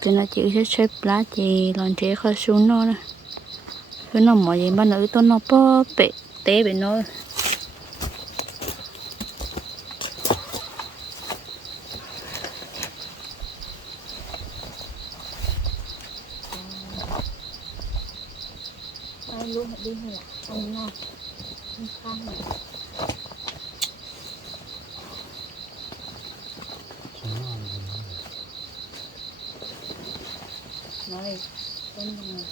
thì nó chỉ sẽ xếp lá thì lần chế khơi xuống nó nè nó mọi gì ban nữ tôi nó bó bể, té bể nó ai luôn đi hay là không ngon không khang này nói con này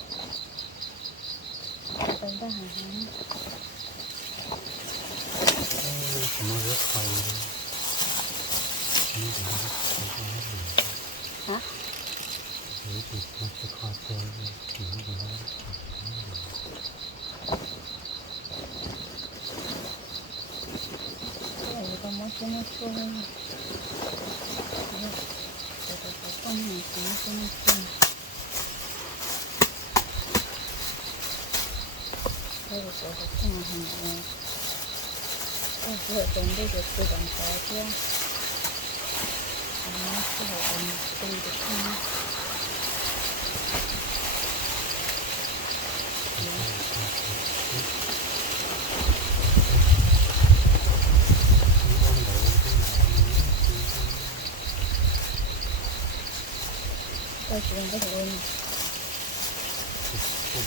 con ta hàng hàng nó rất hay chỉ để nó không có gì hả thế thì nó sẽ khó chơi chỉ nó có cái này con muốn cho nó chua lên con này thì nó cho nó chua đây là cái cái này hàng này cái vợ chồng đây được tôi làm sao chứ nó cái hộ ông tôi được không tôi chỉ làm cái hộ ông không phải khai mình để trong sắc rồi thì ra có để đạn có để trồng tôi còn để trồng mình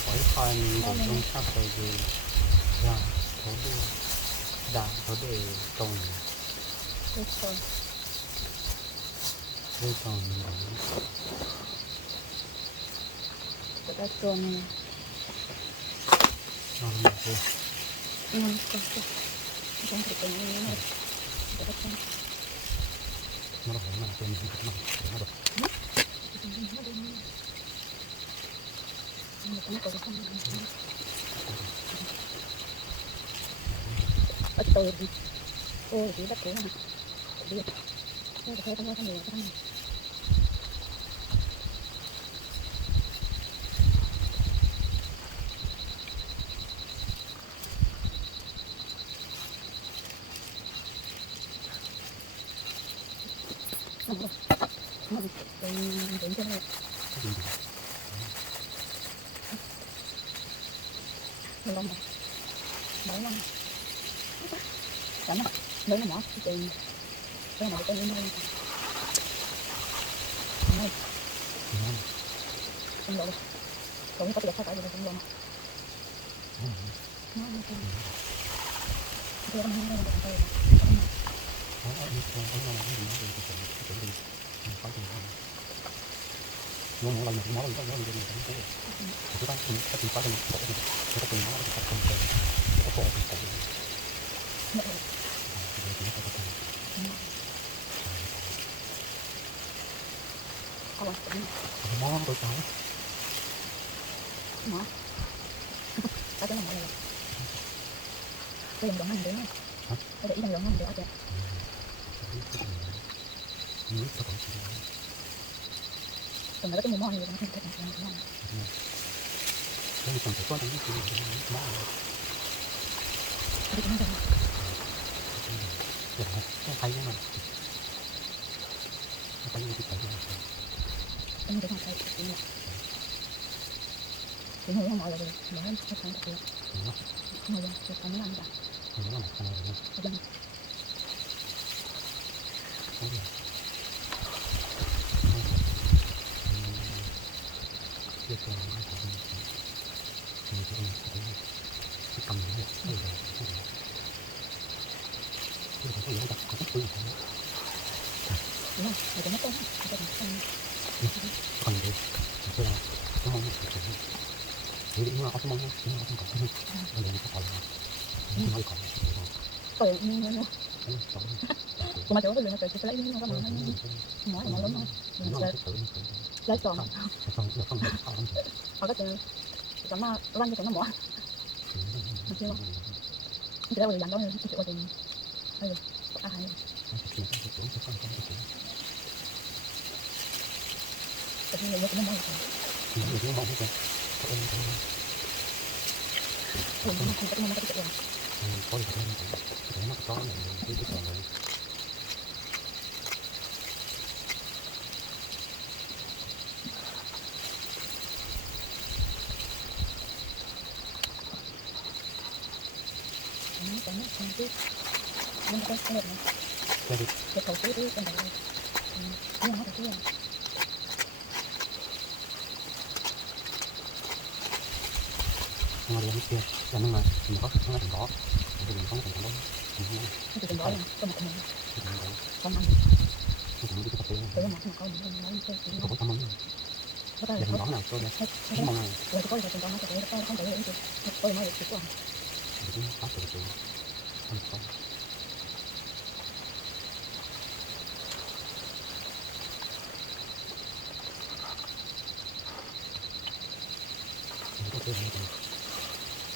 tôi đã chua này. Cho nó được ừ con chua không thể cái này nữa tôi đã chua nó phải nằm trên những cái này nó được ở từ đi ôi chỉ bắt cửa mà đi tôi thấy tôi thấy nhiều cái này đến cho này mình lông bảy năm Cảm ơn. Nó mỏ thì cái này cái này này. Không được. Cũng có việc phải phải được cũng được. Nó không không. Tôi không không được tôi. nó ở những cái nó là cái gì cái được cái bị cái bị cái gì cái nó cái làm cái làm cái làm cái gì cái có cái ta cái có ำตัวสองหมอาจะหนังอะไรก็ยังร้องนั่นเด้อก็จะอีกยังร้องนั่นเด้อเอาจะนี่สองชิ้นสมัยก็จะมีหม้ออยู่ตรงนั้นเป็นหม้อแล้วมีส่วนผสมตรงนี้คือหม้ออย่างไรต้องใช้ยังไงไปยังไงไปยังไง nó tôi có Mỏ. Cái cái này là cái đồng đồng này đấy. Cái để ý đồng đồng này được chưa? nước nó còn chỉ Còn nó cái mồm này nó không thể thành cái này. nó còn phải có những cái gì nó Cái cái này để nó thấy nó nó thấy những cái cái cái cái này cái này. Cái này mọi người nó không không được. nó Không được. Cái cái này là nó là cái này nó cái này. có được việc là nó phải mình mình phải mình phải cầm nó được bây giờ bây giờ bây giờ đặt có cái gì không Đúng không? Cái nó tốt. Cái cái này. còn được bây giờ nó mong được cái gì nếu như mà có mong nhưng mà không có cái bây giờ nó có là nó nói còn Cái như như nó con thì con mắc con này cái cái con này Jadi, kalau itu itu kan, ini apa tuh? Nggak ada mikir lớn hơn. nó Lấy tự nó tự lấy còn không không được không được không họ có mà răng cái nó mỏ chỉ là bây giờ đó thì chịu qua tiền hay rồi à hay cái gì nó cũng mỏ rồi những mong cái em cũng không có nó cái chuyện có cái nó có cái cái này chứ nhưng mà cái cái này cái gì cái cầu chứ cái này nhưng mà cái này nhưng mà đi ăn kia là nhưng mà mình có nó thành có thì mình có thành đó mình gì đó là cái một mình có thành đó con ăn mình đi tập tiền cái mà nó có những cái cái cái có có tâm lắm có giờ mình đó nào tôi đây cái không mong nào cái có cái con nó cái cái không cái cái tôi nói được quá mình cũng phát được tiền không có mình có tiền hay không không là nó nó cái cái đồng không phải được không có người không có cái tập không biết không nó lấy tôi nó lấy tôi có bạn không có có hỗn nó lấy tôi cái cái ăn là mình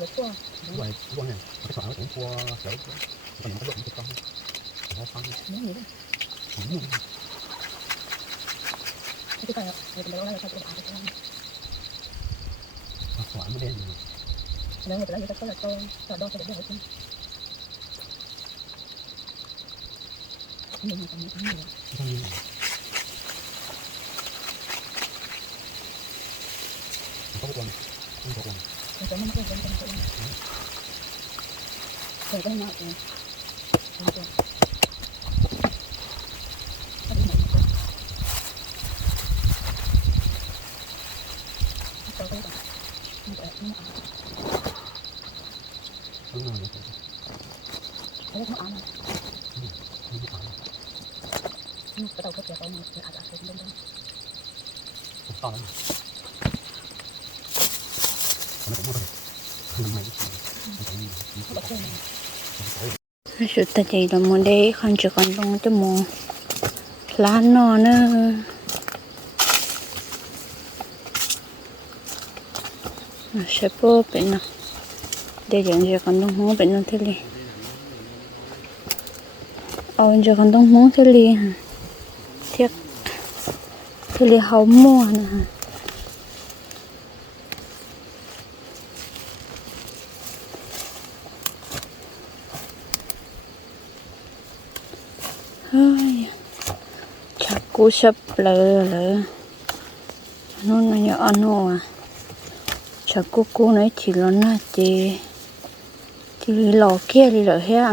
được quá lúc này lúc này cái thoại cũng qua sở còn những cái động không nó phân muốn gì đó cũng như cái cái con, ta lấy cái cái ăn nó đen rồi nếu người ta lấy cái cái là con, là đo cái để để cái mình còn gì có một lần không có lần mình phải nắm cái cái cái cái cái nào cũng không có cái gì mà có cái cái nó để nó ăn ta tay là muốn để con chỉ còn đông cho mù lá nó nữa à sẽ bố bên nào để dẫn cho con đông muốn bên nó thế li ông cho con đông muốn thế li hả thế li hậu mua nữa chắc cú sắp lỡ lỡ nó nó nhỏ ăn nó à chắc cú cú này chỉ là nó chỉ chỉ lò kia đi lỡ hết à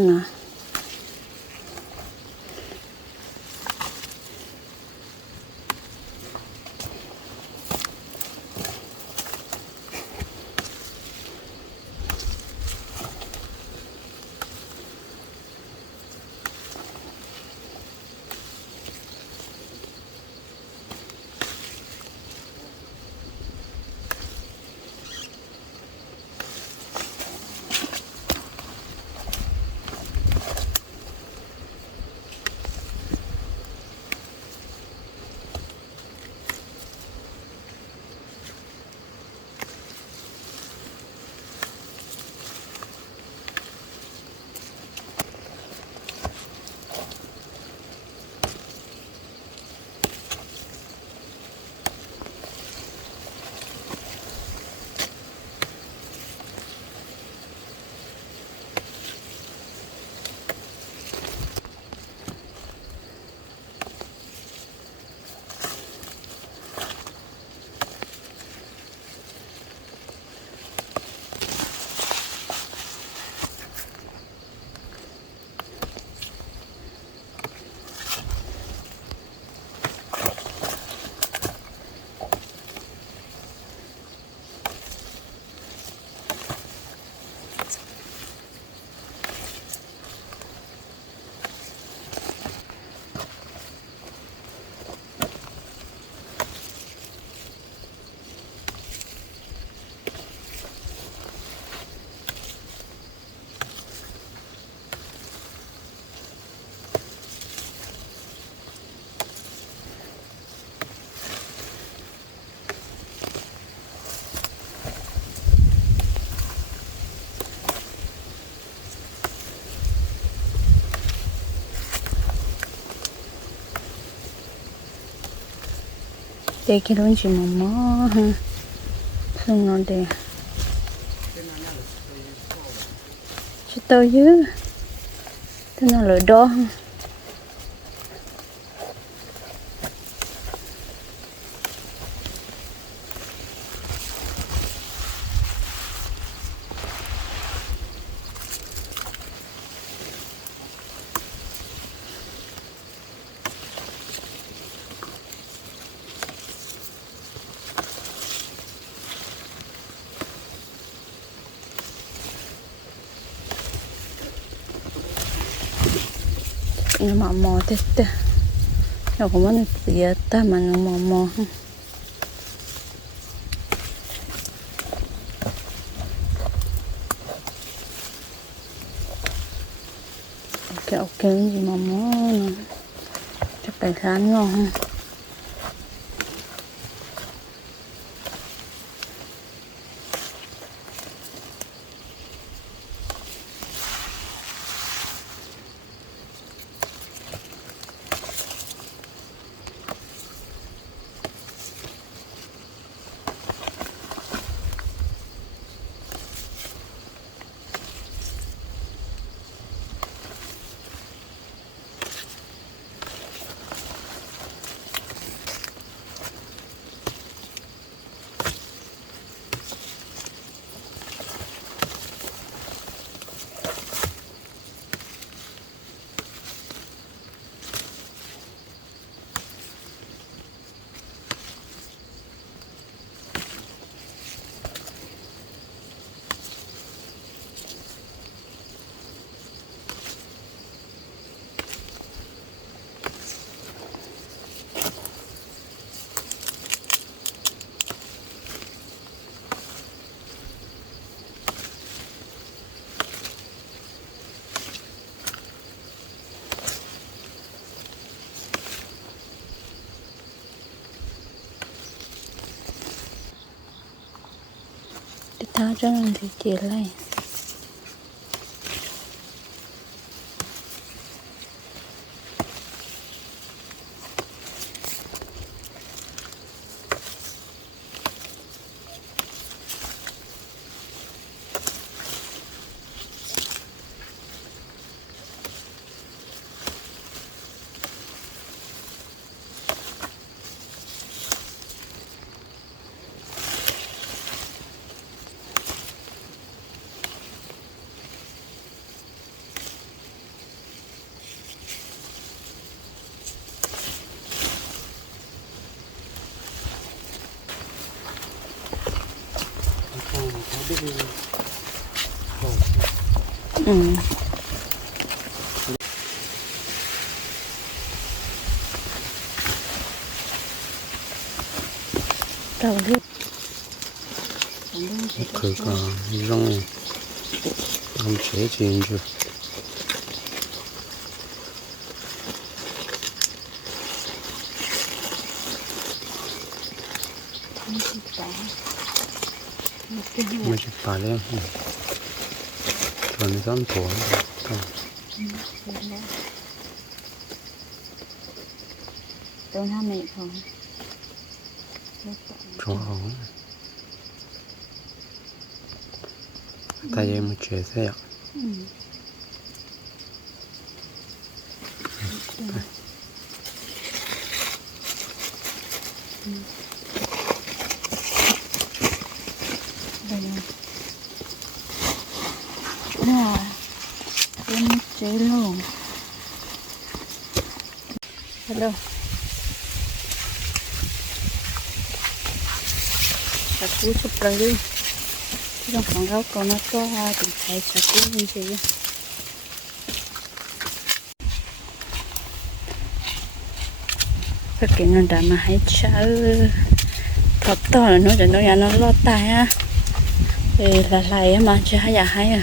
đây cái luôn chỉ mà mó ha xong nó để chứ tôi chứ thế nào lỡ đó ha nó mò mò thế thế nó cũng muốn tía ta mà nó mò mò ha ok ok gì mà mò nó chắc phải khán ngon ha để tháo cho nó thì chỉ lại ừ tao biết 그가 이런 좀 재지인 줄 맛 อนซ้อนผัวตัวห้าเมตรของของของตายมุเฉยเสีย Rồi. Em chế luôn. Hello. Chả cú chụp rồi đi. chứ Trong phòng rau còn nó có à, từng thấy chả cú như thế. Phải kiện nó đã mà hãy chả thật to là nó cho nó nhà nó lo tài á thì là lại mà chứ hay à hay à